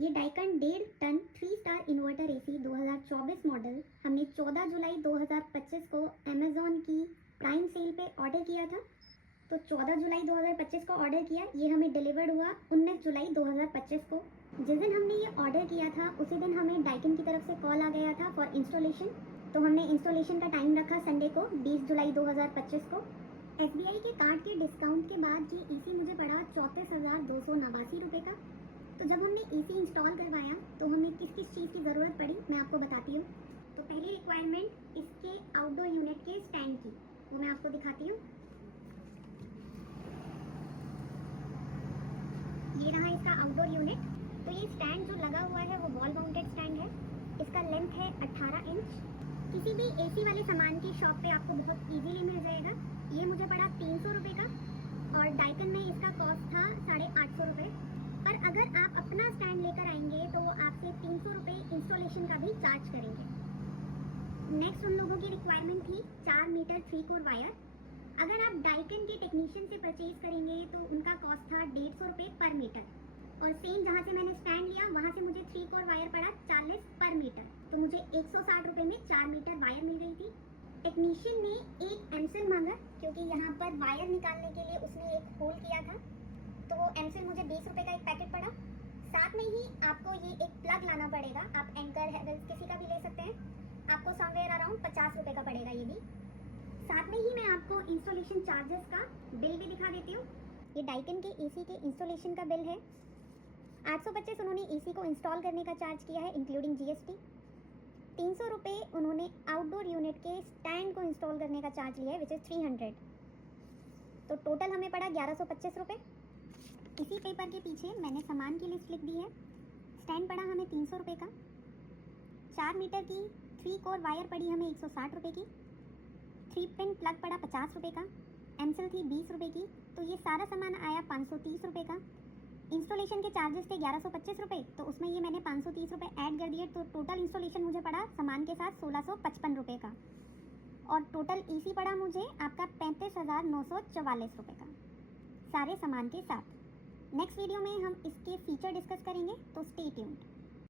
ये Daikin 1.5 ton 3 star inverter AC 2024 model हमने 14 जुलाई 2025 को अमेज़ॉन की प्राइम सेल पे ऑर्डर किया था। तो 14 जुलाई 2025 को ऑर्डर किया, ये हमें डिलीवर्ड हुआ 19 जुलाई 2025 को। जिस दिन हमने ये ऑर्डर किया था उसी दिन हमें डाइकन की तरफ से कॉल आ गया था फॉर इंस्टॉलेशन। तो हमने इंस्टॉलेशन का टाइम रखा संडे को 20 जुलाई 2025 को। SBI के कार्ड के डिस्काउंट के बाद ये एसी मुझे पड़ा 34,289 रुपये का। तो जब हमने एसी इंस्टॉल करवाया तो हमें किस किस चीज़ की ज़रूरत पड़ी मैं आपको बताती हूँ। तो पहली रिक्वायरमेंट इसके आउटडोर यूनिट के स्टैंड की, वो मैं आपको दिखाती हूँ। ये रहा इसका आउटडोर यूनिट। तो ये स्टैंड जो लगा हुआ है वो वॉल माउंटेड स्टैंड है। इसका लेंथ है 18 इंच। किसी भी एसी वाले सामान की शॉप पे आपको बहुत इजीली मिल जाएगा। ये मुझे पड़ा 300 रुपये का और डाइकन में इसका कॉस्ट था 850 रुपये। और अगर आप अपना स्टैंड लेकर आएंगे तो वो आपसे 300 रुपये इंस्टॉलेशन का भी चार्ज करेंगे। नेक्स्ट उन लोगों की रिक्वायरमेंट थी 4 मीटर 3 कोर वायर। अगर आप डाइकन के टेक्नीशियन से परचेज करेंगे तो उनका कॉस्ट था 150 रुपये पर मीटर। और सेम जहाँ से मैंने स्टैंड लिया वहाँ से मुझे 3 कोर वायर पड़ा 40 पर मीटर। तो मुझे 160 रुपये में 4 मीटर वायर मिल गई थी। टेक्नीशियन ने एक एमसेल मांगा क्योंकि यहाँ पर वायर निकालने के लिए उसने एक होल किया था। तो वो एमसेल मुझे 20 रुपये का एक पैकेट पड़ा। साथ में ही आपको ये एक प्लग लाना पड़ेगा। आप एंकर हैवेल्स किसी का भी ले सकते हैं। आपको समवेयर अराउंड 50 रुपये का पड़ेगा ये भी। साथ में ही मैं आपको इंस्टॉलेशन चार्जेस का बिल भी दिखा देती हूँ। ये डाइकन के एसी के इंस्टॉलेशन का बिल है 825। उन्होंने एसी को इंस्टॉल करने का चार्ज किया है इंक्लूडिंग GST। 300 रुपये उन्होंने आउटडोर यूनिट के स्टैंड को इंस्टॉल करने का चार्ज लिया है विच इज़ 300। तो टोटल हमें पड़ा 1125 रुपये। इसी पेपर के पीछे मैंने सामान की लिस्ट लिख दी है। स्टैंड पड़ा हमें 300 रुपये का। 4 मीटर की 3 कोर वायर पड़ी हमें 160 रुपये की। 3 पिन प्लग पड़ा 50 रुपये का। एमसेल थी 20 रुपये की। तो ये सारा सामान आया 530 रुपये का। इंस्टॉलेशन के चार्जेस थे 1125 रुपये। तो उसमें ये मैंने 530 रुपये ऐड कर दिए। तो टोटल इंस्टॉलेशन मुझे पड़ा सामान के साथ 1655 रुपये का। और टोटल एसी पड़ा मुझे आपका 35,944 रुपये का सारे सामान के साथ। नेक्स्ट वीडियो में हम इसके फीचर डिस्कस करेंगे, तो स्टे ट्यून्ड।